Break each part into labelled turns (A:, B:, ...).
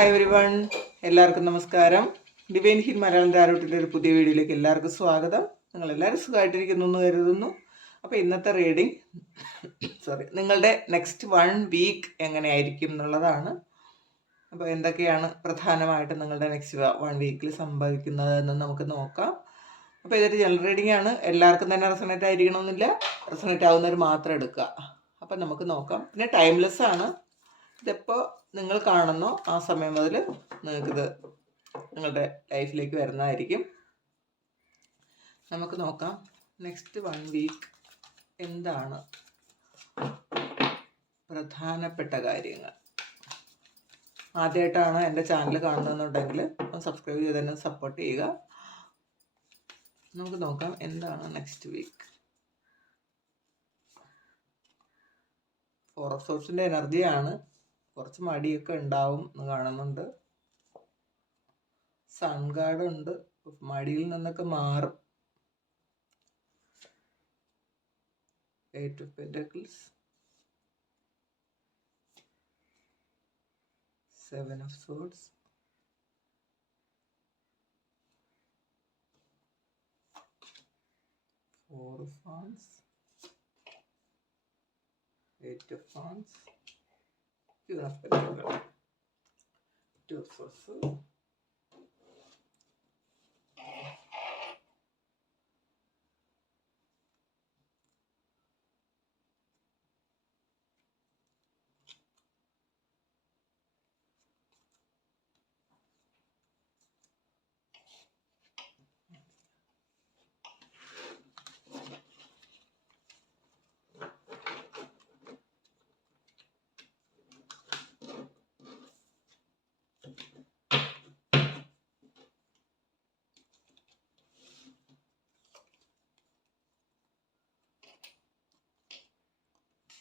A: Hi every one എല്ലാവർക്കും നമസ്കാരം. Divine ഹിൻ Malayalam താരോട്ടിന്റെ ഒരു പുതിയ വീഡിയോയിലേക്ക് എല്ലാവർക്കും സ്വാഗതം. നിങ്ങൾ എല്ലാവരും സുഖമായിട്ടിരിക്കുന്നു എന്ന് കരുതുന്നു. അപ്പോൾ ഇന്നത്തെ റീഡിങ് സോറി നിങ്ങളുടെ നെക്സ്റ്റ് വൺ വീക്ക് എങ്ങനെയായിരിക്കും എന്നുള്ളതാണ്. അപ്പോൾ എന്തൊക്കെയാണ് പ്രധാനമായിട്ട് നിങ്ങളുടെ നെക്സ്റ്റ് വൺ വീക്കിൽ സംഭവിക്കുന്നതെന്ന് നമുക്ക് നോക്കാം. അപ്പോൾ ഇതൊരു ജനറൽ റീഡിംഗ് ആണ്. എല്ലാവർക്കും തന്നെ റെസണേറ്റ് ആയിരിക്കണമെന്നില്ല. റെസണേറ്റ് ആവുന്നവർ മാത്രം എടുക്കുക. അപ്പം നമുക്ക് നോക്കാം. പിന്നെ ടൈംലെസ് ആണ്. ഇതെപ്പോൾ നിങ്ങൾ കാണുന്നോ ആ സമയം മുതൽ നിങ്ങൾക്കിത് നിങ്ങളുടെ ലൈഫിലേക്ക് വരുന്നതായിരിക്കും. നമുക്ക് നോക്കാം. നെക്സ്റ്റ് വൺ വീക്ക് എന്താണ് പ്രധാനപ്പെട്ട കാര്യങ്ങൾ? ആദ്യമായിട്ടാണ് എന്റെ ചാനൽ കാണുന്നതെന്നുണ്ടെങ്കിൽ ഒന്ന് സബ്സ്ക്രൈബ് ചെയ്ത് തന്നെ സപ്പോർട്ട് ചെയ്യുക. നമുക്ക് നോക്കാം എന്താണ് നെക്സ്റ്റ് വീക്ക് ഫോർ ഓഫ് സോഴ്സിന്റെ എനർജിയാണ് കുറച്ച് മടിയൊക്കെ ഉണ്ടാവും എന്ന് കാണുന്നുണ്ട്. സൺ ഗാർഡ് ഉണ്ട്. മടിയിൽ നിന്നൊക്കെ മാറും. Eight of pentacles seven of swords four of fans eight of fans Gör att jag behöver dödfödsel.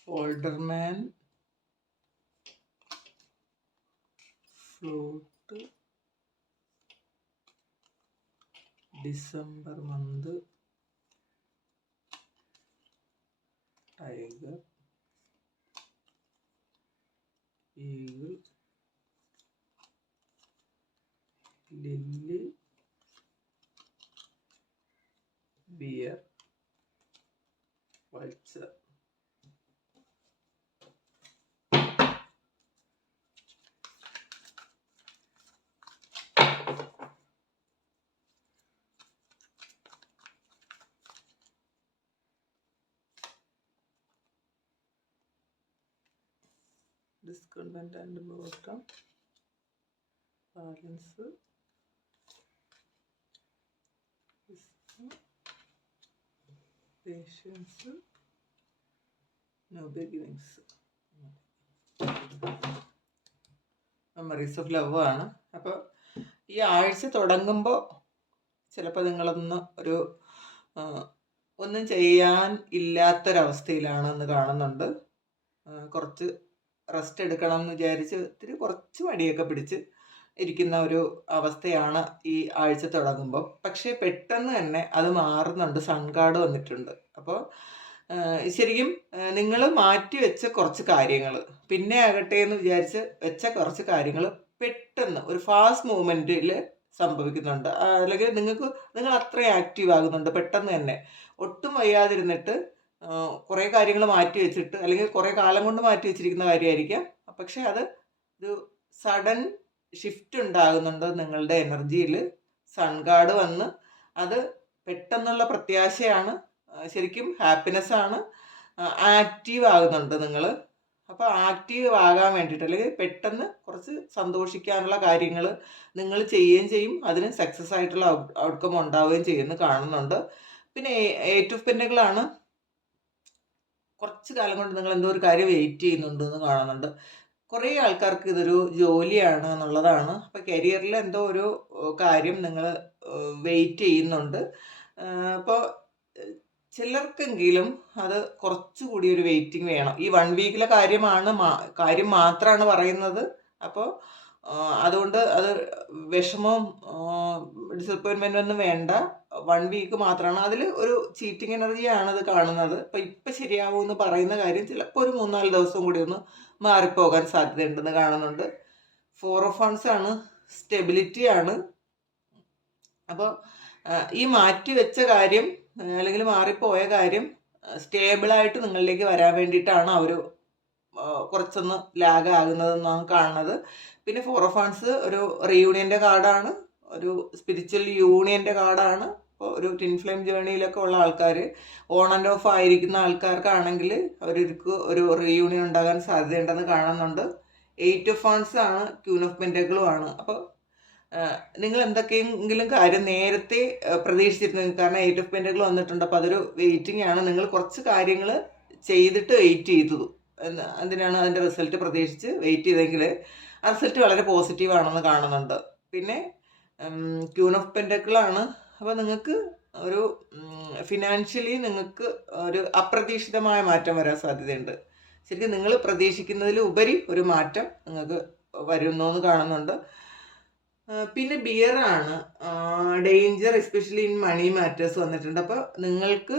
A: Older man float December month tiger eagle lily bear vulture discontent and bottom balance patience no beginnings memories of love ആണ്. അപ്പോൾ ഈ ആഴ്ച തുടങ്ങുമ്പോൾ ചിലപ്പോൾ നിങ്ങളൊന്ന് ഒരു ഒന്നും ചെയ്യാൻ ഇല്ലാത്തൊരവസ്ഥയിലാണെന്ന് കാണുന്നുണ്ട്. കുറച്ച് റെസ്റ്റ് എടുക്കണം എന്ന് വിചാരിച്ച് ഇത്തിരി കുറച്ച് മടിയൊക്കെ പിടിച്ച് ഇരിക്കുന്ന ഒരു അവസ്ഥയാണ് ഈ ആഴ്ച തുടങ്ങുമ്പോൾ പക്ഷേ പെട്ടെന്ന് തന്നെ അത് മാറുന്നുണ്ട്. സൺകാർഡ് വന്നിട്ടുണ്ട്. അപ്പോൾ ശരിക്കും നിങ്ങൾ മാറ്റി വെച്ച കുറച്ച് കാര്യങ്ങൾ പിന്നെ ആകട്ടെ എന്ന് വിചാരിച്ച് വെച്ച കുറച്ച് കാര്യങ്ങൾ പെട്ടെന്ന് ഒരു ഫാസ്റ്റ് മൂവ്മെന്റിൽ സംഭവിക്കുന്നുണ്ട്. അല്ലെങ്കിൽ നിങ്ങൾക്ക് നിങ്ങൾ അത്രയും ആക്റ്റീവ് ആകുന്നുണ്ട് പെട്ടെന്ന് തന്നെ. ഒട്ടും വയ്യാതിരുന്നിട്ട് കുറേ കാര്യങ്ങൾ മാറ്റി വെച്ചിട്ട് അല്ലെങ്കിൽ കുറേ കാലം കൊണ്ട് മാറ്റി വെച്ചിരിക്കുന്ന കാര്യമായിരിക്കാം. പക്ഷേ അത് ഒരു സഡൻ ഷിഫ്റ്റ് ഉണ്ടാകുന്നുണ്ട് നിങ്ങളുടെ എനർജിയിൽ. സൺഗാർഡ് വന്ന് അത് പെട്ടെന്നുള്ള പ്രത്യാശയാണ് ശരിക്കും ഹാപ്പിനെസ് ആണ് ആക്റ്റീവ് ആകുന്നുണ്ട് നിങ്ങൾ. അപ്പോൾ ആക്റ്റീവ് ആകാൻ വേണ്ടിയിട്ട് അല്ലെങ്കിൽ പെട്ടെന്ന് കുറച്ച് സന്തോഷിക്കാനുള്ള കാര്യങ്ങൾ നിങ്ങൾ ചെയ്യുകയും ചെയ്യും. അതിന് സക്സസ് ആയിട്ടുള്ള ഔട്ട്കം ഉണ്ടാവുകയും ചെയ്യുമെന്ന് കാണുന്നുണ്ട്. പിന്നെ എയ്റ്റ് ഓഫ് പെന്റുകളാണ് കുറച്ച് കാലം കൊണ്ട് നിങ്ങൾ എന്തോ ഒരു കാര്യം വെയിറ്റ് ചെയ്യുന്നുണ്ട് എന്ന് കാണുന്നുണ്ട്. കുറേ ആൾക്കാർക്ക് ഇതൊരു ജോലിയാണ് എന്നുള്ളതാണ്. അപ്പോൾ കരിയറിൽ എന്തോ ഒരു കാര്യം നിങ്ങൾ വെയിറ്റ് ചെയ്യുന്നുണ്ട്. അപ്പോൾ ചിലർക്കെങ്കിലും അത് കുറച്ചുകൂടി ഒരു വെയിറ്റിംഗ് വേണം. ഈ വൺ വീക്കിലെ കാര്യമാണ് കാര്യം മാത്രമാണ് പറയുന്നത്. അപ്പോൾ അതുകൊണ്ട് അത് വിഷമവും ഡിസപ്പോയിൻമെന്റ് ഒന്നും വേണ്ട. വൺ വീക്ക് മാത്രമാണ് അതിൽ ഒരു ചീറ്റിംഗ് എനർജിയാണ് അത് കാണുന്നത്. അപ്പം ഇപ്പം ശരിയാവുമെന്ന് പറയുന്ന കാര്യം ചിലപ്പോൾ ഒരു മൂന്നാൽ ദിവസം കൂടി ഒന്ന് മാറിപ്പോകാൻ സാധ്യതയുണ്ടെന്ന് കാണുന്നുണ്ട്. ഫോർ ഓഫ് ഫണ്ട്സ് ആണ് സ്റ്റെബിലിറ്റി ആണ്. അപ്പോൾ ഈ മാറ്റി വെച്ച കാര്യം അല്ലെങ്കിൽ മാറിപ്പോയ കാര്യം സ്റ്റേബിളായിട്ട് നിങ്ങളിലേക്ക് വരാൻ വേണ്ടിയിട്ടാണ് അവർ കുറച്ചൊന്ന് ലാഗ് ആകുന്നതെന്നാണ് കാണുന്നത്. പിന്നെ ഫോർ ഓഫ് ഫണ്ട്സ് ഒരു റീയൂണിയന്റെ കാർഡാണ് ഒരു സ്പിരിച്വൽ യൂണിയന്റെ കാർഡാണ് ഇപ്പോൾ ഒരു ടിൻ ഫ്ലെയിം ജേണിയിലൊക്കെ ഉള്ള ആൾക്കാർ ഓൺ ആൻഡ് ഓഫ് ആയിരിക്കുന്ന ആൾക്കാർക്കാണെങ്കിൽ അവർക്ക് ഒരു റീയൂണിയൻ ഉണ്ടാകാൻ സാധ്യതയുണ്ടെന്ന് കാണുന്നുണ്ട്. എയ്റ്റ് ഓഫ് ഫണ്ട്സ് ആണ് ക്യൂൻ ഓഫ് പെന്റക്കിളും ആണ്. അപ്പോൾ നിങ്ങൾ എന്തൊക്കെയെങ്കിലും കാര്യം നേരത്തെ പ്രതീക്ഷിച്ചിരുന്നു. കാരണം എയ്റ്റ് ഓഫ് പെന്റക്കിൾ വന്നിട്ടുണ്ട്. അപ്പോൾ അതൊരു വെയിറ്റിംഗ് ആണ്. നിങ്ങൾ കുറച്ച് കാര്യങ്ങൾ ചെയ്തിട്ട് വെയിറ്റ് ചെയ്തു. എന്തിനാണ് അതിന്റെ റിസൾട്ട് പ്രതീക്ഷിച്ച് വെയിറ്റ് ചെയ്തെങ്കിൽ ആ റിസൾട്ട് വളരെ പോസിറ്റീവ് ആണെന്ന് കാണുന്നുണ്ട്. പിന്നെ ക്യൂൺ ഓഫ് പെന്റക്കിളാണ് അപ്പോൾ നിങ്ങൾക്ക് ഒരു ഫിനാൻഷ്യലി നിങ്ങൾക്ക് ഒരു അപ്രതീക്ഷിതമായ മാറ്റം വരാൻ സാധ്യതയുണ്ട്. ശരിക്കും നിങ്ങൾ പ്രതീക്ഷിക്കുന്നതിൽ ഉപരി ഒരു മാറ്റം നിങ്ങൾക്ക് വരുന്നു എന്ന് കാണുന്നുണ്ട് പിന്നെ ബിയറാണ് danger especially in money matters വന്നിട്ടുണ്ട്. അപ്പോൾ നിങ്ങൾക്ക്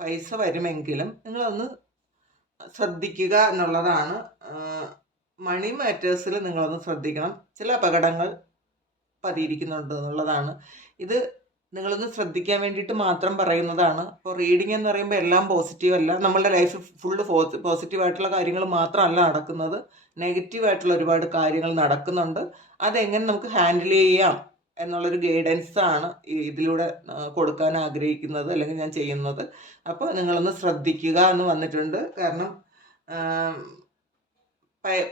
A: പൈസ വരുമെങ്കിലും നിങ്ങളൊന്ന് ശ്രദ്ധിക്കുക എന്നുള്ളതാണ്. മണി മാറ്റേഴ്സിൽ നിങ്ങളൊന്ന് ശ്രദ്ധിക്കണം. ചില അപകടങ്ങൾ പതിയിരിക്കുന്നുണ്ട് എന്നുള്ളതാണ്. ഇത് നിങ്ങളൊന്ന് ശ്രദ്ധിക്കാൻ വേണ്ടിയിട്ട് മാത്രം പറയുന്നതാണ്. അപ്പോൾ റീഡിംഗ് എന്ന് പറയുമ്പോൾ എല്ലാം പോസിറ്റീവ് അല്ല. നമ്മളുടെ ലൈഫ് ഫുള്ള് പോസിറ്റീവ് ആയിട്ടുള്ള കാര്യങ്ങൾ മാത്രമല്ല നടക്കുന്നത്. നെഗറ്റീവ് ആയിട്ടുള്ള ഒരുപാട് കാര്യങ്ങൾ നടക്കുന്നുണ്ട്. അതെങ്ങനെ നമുക്ക് ഹാൻഡിൽ ചെയ്യാം എന്നുള്ളൊരു ഗൈഡൻസ് ആണ് ഇതിലൂടെ കൊടുക്കാൻ ആഗ്രഹിക്കുന്നത് അല്ലെങ്കിൽ ഞാൻ ചെയ്യുന്നത്. അപ്പോൾ നിങ്ങളൊന്ന് ശ്രദ്ധിക്കുക എന്ന് വന്നിട്ടുണ്ട്. കാരണം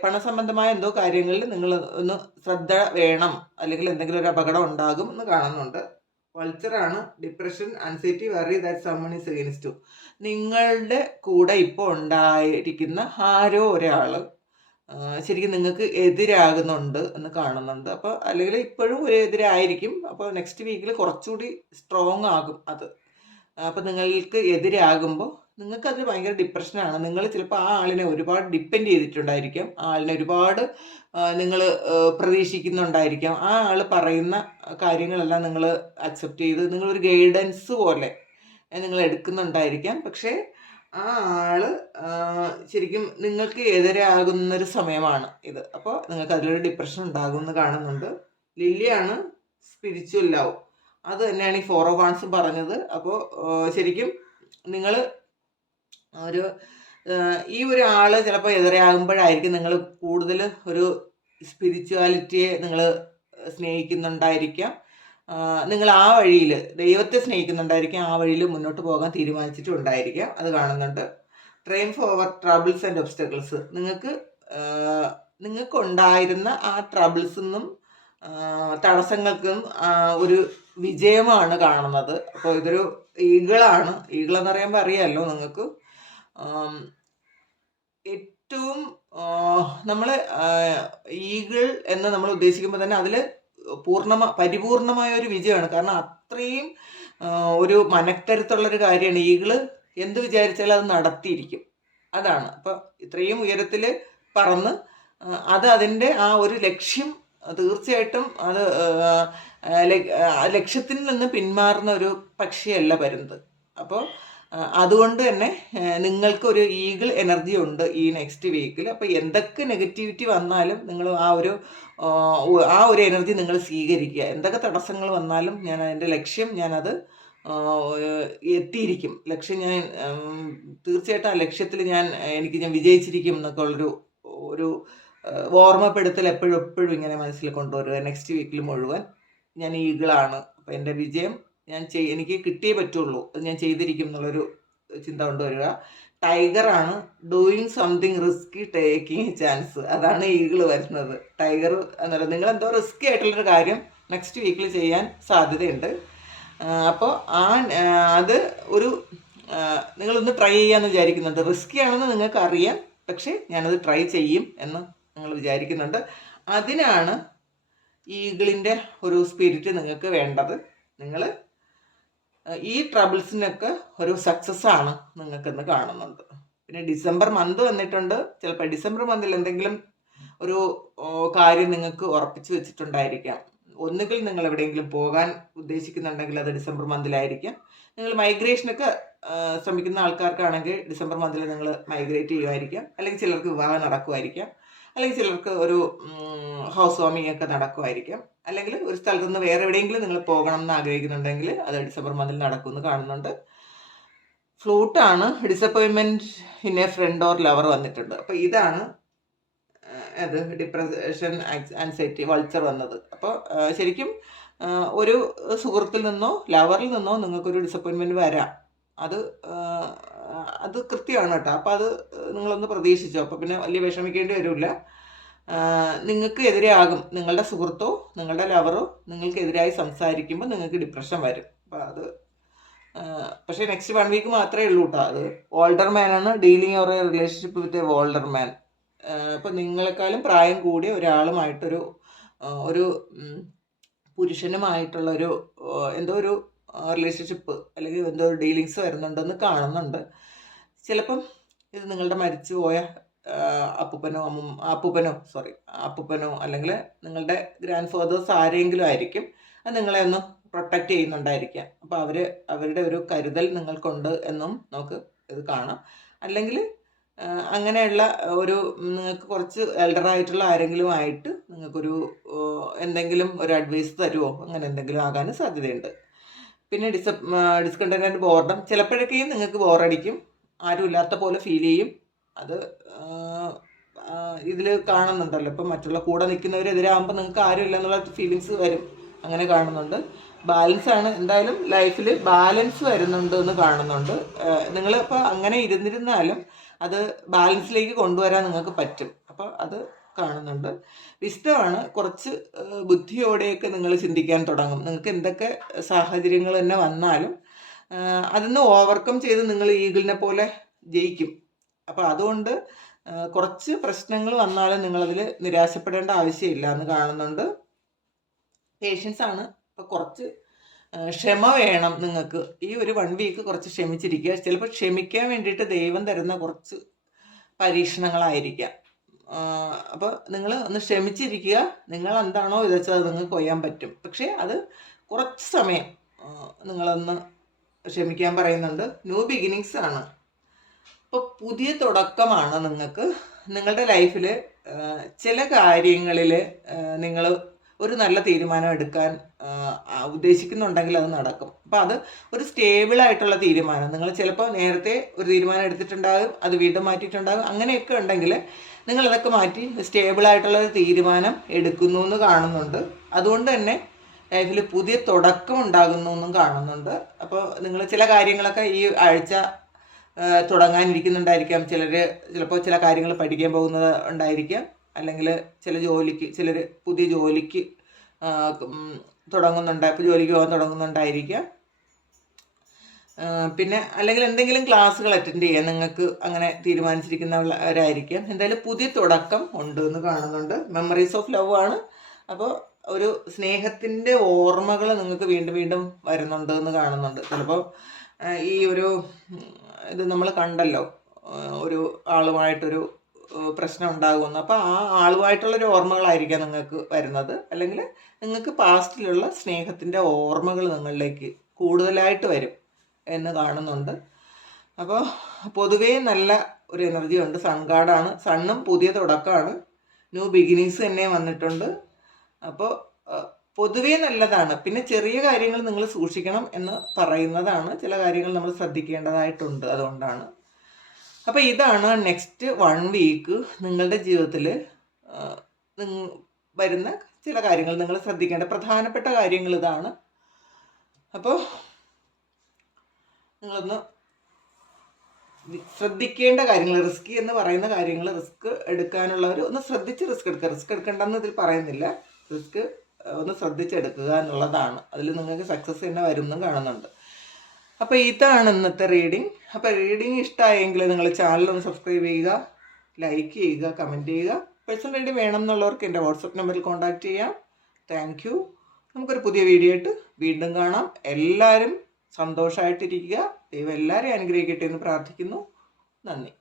A: പണസംബന്ധമായ എന്തോ കാര്യങ്ങളിൽ നിങ്ങൾ ഒന്ന് ശ്രദ്ധ വേണം. അല്ലെങ്കിൽ എന്തെങ്കിലും ഒരു അപകടം ഉണ്ടാകും എന്ന് കാണുന്നുണ്ട്. വൾച്ചറാണ് depression anxiety worry that someone is against to നിങ്ങളുടെ കൂടെ ഇപ്പോൾ ഉണ്ടായിരിക്കുന്ന ആരോ ഒരാൾ ശരിക്കും നിങ്ങൾക്ക് എതിരാകുന്നുണ്ട് എന്ന് കാണുന്നുണ്ട്. അപ്പോൾ അല്ലെങ്കിൽ ഇപ്പോഴും ഒരു എതിരായിരിക്കും. അപ്പോൾ നെക്സ്റ്റ് വീക്കിൽ കുറച്ചുകൂടി സ്ട്രോങ് ആകും അത്. അപ്പോൾ നിങ്ങൾക്ക് എതിരാകുമ്പോൾ നിങ്ങൾക്കത് ഭയങ്കര ഡിപ്രഷനാണ് നിങ്ങൾ ചിലപ്പോൾ ആ ആളിനെ ഒരുപാട് ഡിപ്പെൻഡ് ചെയ്തിട്ടുണ്ടായിരിക്കാം. ആ ആളിനെ ഒരുപാട് നിങ്ങൾ പ്രതീക്ഷിക്കുന്നുണ്ടായിരിക്കാം. ആ ആൾ പറയുന്ന കാര്യങ്ങളെല്ലാം നിങ്ങൾ അക്സെപ്റ്റ് ചെയ്ത് നിങ്ങളൊരു ഗൈഡൻസ് പോലെ നിങ്ങൾ എടുക്കുന്നുണ്ടായിരിക്കാം. പക്ഷേ ആ ആൾ ശരിക്കും നിങ്ങൾക്ക് എതിരാകുന്നൊരു സമയമാണ് ഇത്. അപ്പോൾ നിങ്ങൾക്ക് അതിലൊരു ഡിപ്രഷൻ ഉണ്ടാകുമെന്ന് കാണുന്നുണ്ട്. ലില്ലിയാണ് സ്പിരിച്വൽ ലവ് അത് തന്നെയാണ് ഈ ഫോർ ഓഫ് പറഞ്ഞത്. അപ്പോൾ ശരിക്കും നിങ്ങൾ ഒരു ഈ ഒരു ആൾ ചിലപ്പോൾ എതിരെയാകുമ്പോഴായിരിക്കും നിങ്ങൾ കൂടുതൽ ഒരു സ്പിരിച്വാലിറ്റിയെ നിങ്ങൾ സ്നേഹിക്കുന്നുണ്ടായിരിക്കാം. നിങ്ങൾ ആ വഴിയിൽ ദൈവത്തെ സ്നേഹിക്കുന്നുണ്ടായിരിക്കാം ആ വഴിയിൽ മുന്നോട്ട് പോകാൻ തീരുമാനിച്ചിട്ടുണ്ടായിരിക്കാം അത് കാണുന്നുണ്ട്. Train four troubles and obstacles നിങ്ങൾക്ക് നിങ്ങൾക്ക് ഉണ്ടായിരുന്ന ആ ട്രബിൾസിന്നും തടസ്സങ്ങൾക്കും ഒരു വിജയമാണ് കാണുന്നത്. അപ്പോൾ ഇതൊരു ഈഗിളാണ്. ഈഗിൾ എന്ന് പറയുമ്പോൾ അറിയാമല്ലോ നിങ്ങൾക്ക്. ഏറ്റവും നമ്മൾ ഈഗിൾ എന്ന് നമ്മൾ ഉദ്ദേശിക്കുമ്പോൾ തന്നെ അതിൽ പൂർണമ പരിപൂർണമായ ഒരു വിജയമാണ്. കാരണം അത്രയും ഒരു മനക്കരുത്തുള്ളൊരു കാര്യമാണ് ഈഗിൾ. എന്ത് വിചാരിച്ചാലും അത് നടത്തിയിരിക്കും. അതാണ്. അപ്പോൾ ഇത്രയും ഉയരത്തിൽ പറന്ന് അത് അതിന്റെ ആ ഒരു ലക്ഷ്യം തീർച്ചയായിട്ടും അത് ലക്ഷ്യത്തിൽ നിന്ന് പിന്മാറുന്ന ഒരു പക്ഷിയല്ല പരുന്ത്. അപ്പോൾ അതുകൊണ്ട് തന്നെ നിങ്ങൾക്കൊരു ഈഗിൾ എനർജി ഉണ്ട് ഈ നെക്സ്റ്റ് വീക്കിൽ. അപ്പോൾ എന്തൊക്കെ നെഗറ്റിവിറ്റി വന്നാലും നിങ്ങൾ ആ ഒരു ആ, ഒരു എനർജി നിങ്ങൾ സ്വീകരിക്കുക. എന്തൊക്കെ തടസ്സങ്ങൾ വന്നാലും ഞാൻ അതിന്റെ ലക്ഷ്യം ഞാനത് എത്തിയിരിക്കും. ലക്ഷ്യം ഞാൻ തീർച്ചയായിട്ടും ആ ലക്ഷ്യത്തിൽ ഞാൻ എനിക്ക് ഞാൻ വിജയിച്ചിരിക്കും എന്നൊക്കെ ഉള്ളൊരു ഒരു ഓർമ്മപ്പെടുത്തൽ എപ്പോഴും എപ്പോഴും ഇങ്ങനെ മനസ്സിൽ കൊണ്ടുവരിക. നെക്സ്റ്റ് വീക്കിൽ മുഴുവൻ ഞാൻ ഈഗിളാണ് അപ്പോൾ എന്റെ വിജയം ഞാൻ ചെയ് എനിക്ക് കിട്ടിയേ പറ്റുള്ളൂ. അത് ഞാൻ ചെയ്തിരിക്കും എന്നുള്ളൊരു ചിന്ത കൊണ്ടുവരിക ടൈഗറാണ് doing something risky taking chance അതാണ് ഈഗിൾ വരുന്നത്. ടൈഗർ എന്നല്ല നിങ്ങൾ എന്തോ റിസ്കി ആയിട്ടുള്ളൊരു കാര്യം നെക്സ്റ്റ് വീക്കിൽ ചെയ്യാൻ സാധ്യതയുണ്ട്. അപ്പോൾ ആ അത് ഒരു നിങ്ങളൊന്ന് ട്രൈ ചെയ്യാമെന്ന് വിചാരിക്കുന്നുണ്ട്. റിസ്കി ആണെന്ന് നിങ്ങൾക്ക് അറിയാം പക്ഷേ ഞാനത് ട്രൈ ചെയ്യും എന്ന് നിങ്ങൾ വിചാരിക്കുന്നുണ്ട്. അതിനാണ് ഈഗിളിന്റെ ഒരു സ്പിരിറ്റ് നിങ്ങൾക്ക് വേണ്ടത്. നിങ്ങൾ ഈ ട്രബിൾസിനൊക്കെ ഒരു സക്സസ് ആണ് നിങ്ങൾക്കിന്ന് കാണുന്നുണ്ട് പിന്നെ ഡിസംബർ മന്ത് വന്നിട്ടുണ്ട്. ചിലപ്പോൾ ഡിസംബർ മന്തിൽ എന്തെങ്കിലും ഒരു കാര്യം നിങ്ങൾക്ക് ഉറപ്പിച്ചു വെച്ചിട്ടുണ്ടായിരിക്കാം. ഒന്നുകിൽ നിങ്ങൾ എവിടെയെങ്കിലും പോകാൻ ഉദ്ദേശിക്കുന്നുണ്ടെങ്കിൽ അത് ഡിസംബർ മന്തിലായിരിക്കാം നിങ്ങൾ മൈഗ്രേഷനൊക്കെ ശ്രമിക്കുന്ന ആൾക്കാർക്കാണെങ്കിൽ ഡിസംബർ മന്തിൽ നിങ്ങൾ മൈഗ്രേറ്റ് ചെയ്യുമായിരിക്കാം. അല്ലെങ്കിൽ ചിലർക്ക് വിവാഹം നടക്കുമായിരിക്കാം. അല്ലെങ്കിൽ ചിലർക്ക് ഒരു ഹൗസ് വാമിംഗ് ഒക്കെ നടക്കുമായിരിക്കും. അല്ലെങ്കിൽ ഒരു സ്ഥലത്ത് നിന്ന് വേറെ എവിടെയെങ്കിലും നിങ്ങൾ പോകണം എന്ന് ആഗ്രഹിക്കുന്നുണ്ടെങ്കിൽ അത് ഡിസംബർ മന്തിൽ നടക്കുമെന്ന് കാണുന്നുണ്ട്. ഫ്ലൂട്ടാണ് disappointment in a friend or lover വന്നിട്ടുണ്ട്. അപ്പോൾ ഇതാണ് അത് ഡിപ്രഷൻ ആൻസൈറ്റി വൾച്ചർ വന്നത്. അപ്പോൾ ശരിക്കും ഒരു സുഹൃത്തിൽ നിന്നോ ലവറിൽ നിന്നോ നിങ്ങൾക്കൊരു ഡിസപ്പോയിൻമെന്റ് വരാം. അത് അത് കൃത്യമാണ് കേട്ടോ. അപ്പോൾ അത് നിങ്ങളൊന്ന് പ്രതീക്ഷിച്ചോ. അപ്പോൾ പിന്നെ വലിയ വിഷമിക്കേണ്ടി വരില്ല. നിങ്ങൾക്ക് എതിരെയാകും നിങ്ങളുടെ സുഹൃത്തോ നിങ്ങളുടെ ലവറോ നിങ്ങൾക്കെതിരായി സംസാരിക്കുമ്പോൾ നിങ്ങൾക്ക് ഡിപ്രഷൻ വരും. അപ്പോൾ അത് പക്ഷേ നെക്സ്റ്റ് വൺ വീക്ക് മാത്രമേ ഉള്ളൂ കേട്ടോ അത്. Older മാനാണ് dealing or relationship with a older man അപ്പം നിങ്ങളെക്കാളും പ്രായം കൂടിയ ഒരാളുമായിട്ടൊരു ഒരു പുരുഷനുമായിട്ടുള്ളൊരു എന്തോ ഒരു റിലേഷൻഷിപ്പ് അല്ലെങ്കിൽ എന്തോ ഒരു ഡീലിങ്സ് വരുന്നുണ്ടെന്ന് കാണുന്നുണ്ട്. ചിലപ്പം ഇത് നിങ്ങളുടെ മരിച്ചു പോയ അപ്പൂപ്പനോ അമ്മ അപ്പൂപ്പനോ സോറി അപ്പൂപ്പനോ അല്ലെങ്കിൽ നിങ്ങളുടെ ഗ്രാൻഡ് ഫാദേഴ്സ് ആരെങ്കിലും ആയിരിക്കും അത് നിങ്ങളെ ഒന്ന് പ്രൊട്ടക്റ്റ് ചെയ്യുന്നുണ്ടായിരിക്കാം. അപ്പോൾ അവർ അവരുടെ ഒരു കരുതൽ നിങ്ങൾക്കുണ്ട് എന്നും നമുക്ക് ഇത് കാണാം. അല്ലെങ്കിൽ അങ്ങനെയുള്ള ഒരു നിങ്ങൾക്ക് കുറച്ച് എൽഡർ ആയിട്ടുള്ള ആരെങ്കിലും ആയിട്ട് നിങ്ങൾക്കൊരു എന്തെങ്കിലും ഒരു അഡ്വൈസ് തരുമോ അങ്ങനെ എന്തെങ്കിലും ആകാനും സാധ്യതയുണ്ട്. പിന്നെ ഡിസ ഡിസ്കണ്ടന്റ് ബോർഡം ചിലപ്പോഴൊക്കെയും നിങ്ങൾക്ക് ബോറടിക്കും ആരും ഇല്ലാത്ത പോലെ ഫീൽ ചെയ്യും. അത് ഇതിൽ കാണുന്നുണ്ടല്ലോ. ഇപ്പം മറ്റുള്ള കൂടെ നിൽക്കുന്നവരെതിരാകുമ്പോൾ നിങ്ങൾക്ക് ആരും ഇല്ല എന്നുള്ള ഫീലിങ്സ് വരും. അങ്ങനെ കാണുന്നുണ്ട്. ബാലൻസ് ആണ്. എന്തായാലും ലൈഫിൽ ബാലൻസ് വരുന്നുണ്ട് എന്ന് കാണുന്നുണ്ട്. നിങ്ങൾ അപ്പോൾ അങ്ങനെ ഇരുന്നിരുന്നാലും അത് ബാലൻസിലേക്ക് കൊണ്ടുവരാൻ നിങ്ങൾക്ക് പറ്റും. അപ്പോൾ അത് കാണുന്നുണ്ട്. വിശദമാണ് കുറച്ച് ബുദ്ധിയോടെയൊക്കെ നിങ്ങൾ ചിന്തിക്കാൻ തുടങ്ങും. നിങ്ങൾക്ക് എന്തൊക്കെ സാഹചര്യങ്ങൾ തന്നെ വന്നാലും അതിന്ന് ഓവർകം ചെയ്ത് നിങ്ങൾ ഈഗിളിനെ പോലെ ജയിക്കും. അപ്പോൾ അതുകൊണ്ട് കുറച്ച് പ്രശ്നങ്ങൾ വന്നാലും നിങ്ങളതിൽ നിരാശപ്പെടേണ്ട ആവശ്യമില്ല എന്ന് കാണുന്നുണ്ട്. പേഷ്യൻസ് ആണ്. അപ്പോൾ കുറച്ച് ക്ഷമ വേണം നിങ്ങൾക്ക്. ഈ ഒരു വൺ വീക്ക് കുറച്ച് ക്ഷമിച്ചിരിക്കുക. ചിലപ്പോൾ ക്ഷമിക്കാൻ വേണ്ടിയിട്ട് ദൈവം തരുന്ന കുറച്ച് പരീക്ഷണങ്ങളായിരിക്കാം. അപ്പോൾ നിങ്ങൾ ഒന്ന് ക്ഷമിച്ചിരിക്കുക. നിങ്ങൾ എന്താണോ വിതച്ചത് നിങ്ങൾക്ക് കൊയ്യാൻ പറ്റും. പക്ഷേ അത് കുറച്ച് സമയം നിങ്ങളൊന്ന് ക്ഷമിക്കാൻ പറയുന്നുണ്ട്. ന്യൂ ബിഗിനിങ്സ് ആണ്. ഇപ്പോൾ പുതിയ തുടക്കമാണ് നിങ്ങൾക്ക്. നിങ്ങളുടെ ലൈഫിൽ ചില കാര്യങ്ങളിൽ നിങ്ങൾ ഒരു നല്ല തീരുമാനം എടുക്കാൻ ഉദ്ദേശിക്കുന്നുണ്ടെങ്കിൽ അത് നടക്കും. അപ്പോൾ അത് ഒരു സ്റ്റേബിൾ ആയിട്ടുള്ള തീരുമാനം. നിങ്ങൾ ചിലപ്പോൾ നേരത്തെ ഒരു തീരുമാനം എടുത്തിട്ടുണ്ടാകും അത് വീണ്ടും മാറ്റിയിട്ടുണ്ടാകും അങ്ങനെയൊക്കെ ഉണ്ടെങ്കിൽ നിങ്ങൾ അതൊക്കെ മാറ്റി സ്റ്റേബിൾ ആയിട്ടുള്ള തീരുമാനം എടുക്കുന്നു എന്ന് കാണുന്നുണ്ട്. അതുകൊണ്ട് തന്നെ ലൈഫിൽ പുതിയ തുടക്കം ഉണ്ടാകുന്നു എന്നും കാണുന്നുണ്ട്. അപ്പോൾ നിങ്ങൾ ചില കാര്യങ്ങളൊക്കെ ഈ ആഴ്ച തുടങ്ങാനിരിക്കുന്നുണ്ടായിരിക്കാം. ചിലർ ചിലപ്പോൾ ചില കാര്യങ്ങൾ പഠിക്കാൻ പോകുന്നത് ഉണ്ടായിരിക്കാം. അല്ലെങ്കിൽ ചില ജോലിക്ക് ചിലർ പുതിയ ജോലിക്ക് തുടങ്ങുന്നുണ്ട്. ഇപ്പോൾ ജോലിക്ക് പോകാൻ തുടങ്ങുന്നുണ്ടായിരിക്കാം. പിന്നെ അല്ലെങ്കിൽ എന്തെങ്കിലും ക്ലാസ്സുകൾ അറ്റൻഡ് ചെയ്യാൻ നിങ്ങൾക്ക് അങ്ങനെ തീരുമാനിച്ചിരിക്കുന്നവരായിരിക്കാം. എന്തായാലും പുതിയ തുടക്കം ഉണ്ട് എന്ന് കാണുന്നുണ്ട്. മെമ്മറീസ് ഓഫ് ലവ് ആണ്. അപ്പോൾ ഒരു സ്നേഹത്തിന്റെ ഓർമ്മകൾ നിങ്ങൾക്ക് വീണ്ടും വീണ്ടും വരുന്നുണ്ട് എന്ന് കാണുന്നുണ്ട്. ചിലപ്പോൾ ഈ ഒരു ഇത് നമ്മൾ കണ്ടല്ലോ ഒരു ആളുമായിട്ടൊരു പ്രശ്നം ഉണ്ടാകുമെന്ന്. അപ്പോൾ ആ ആളുമായിട്ടുള്ളൊരു ഓർമ്മകളായിരിക്കാം നിങ്ങൾക്ക് വരുന്നത്. അല്ലെങ്കിൽ നിങ്ങൾക്ക് പാസ്റ്റിലുള്ള സ്നേഹത്തിന്റെ ഓർമ്മകൾ നിങ്ങളിലേക്ക് കൂടുതലായിട്ട് വരും എന്ന് കാണുന്നുണ്ട്. അപ്പോൾ പൊതുവേ നല്ല ഒരു എനർജി ഉണ്ട് സൺഗാഡാണ് സണ്ണും പുതിയ തുടക്കമാണ്. ന്യൂ ബിഗിനിങ്സ് തന്നെ വന്നിട്ടുണ്ട്. അപ്പോൾ പൊതുവേ നല്ലതാണ്. പിന്നെ ചെറിയ കാര്യങ്ങൾ നിങ്ങൾ സൂക്ഷിക്കണം എന്ന് പറയുന്നതാണ് ചില കാര്യങ്ങൾ നമ്മൾ ശ്രദ്ധിക്കേണ്ടതായിട്ടുണ്ട് അതുകൊണ്ടാണ്. അപ്പോൾ ഇതാണ് നെക്സ്റ്റ് വൺ വീക്ക് നിങ്ങളുടെ ജീവിതത്തിൽ വരുന്ന ചില കാര്യങ്ങൾ നിങ്ങൾ ശ്രദ്ധിക്കേണ്ട പ്രധാനപ്പെട്ട കാര്യങ്ങൾ ഇതാണ്. അപ്പോൾ നിങ്ങളൊന്ന് ശ്രദ്ധിക്കേണ്ട കാര്യങ്ങൾ റിസ്ക് എന്ന് പറയുന്ന കാര്യങ്ങൾ റിസ്ക് എടുക്കാനുള്ളവർ ഒന്ന് ശ്രദ്ധിച്ച് റിസ്ക് എടുക്കുക റിസ്ക് എടുക്കണ്ടെന്ന് ഇതിൽ പറയുന്നില്ല. റിസ്ക് ഒന്ന് ശ്രദ്ധിച്ചെടുക്കുക എന്നുള്ളതാണ്. അതിൽ നിങ്ങൾക്ക് സക്സസ് തന്നെ വരുന്നു കാണുന്നുണ്ട്. അപ്പോൾ ഇതാണ് ഇന്നത്തെ റീഡിംഗ് അപ്പോൾ റീഡിംഗ് ഇഷ്ടമായെങ്കിൽ നിങ്ങൾ ചാനൽ ഒന്ന് സബ്സ്ക്രൈബ് ചെയ്യുക ലൈക്ക് ചെയ്യുക കമന്റ് ചെയ്യുക. പേഴ്സണൽ റീഡിംഗ് വേണം എന്നുള്ളവർക്ക് എന്റെ വാട്സപ്പ് നമ്പറിൽ കോൺടാക്റ്റ് ചെയ്യാം. താങ്ക് യു നമുക്കൊരു പുതിയ വീഡിയോ ആയിട്ട് വീണ്ടും കാണാം. എല്ലാവരും സന്തോഷമായിട്ടിരിക്കുക ദൈവം എല്ലാവരെയും അനുഗ്രഹിക്കട്ടെ എന്ന് പ്രാർത്ഥിക്കുന്നു. നന്ദി.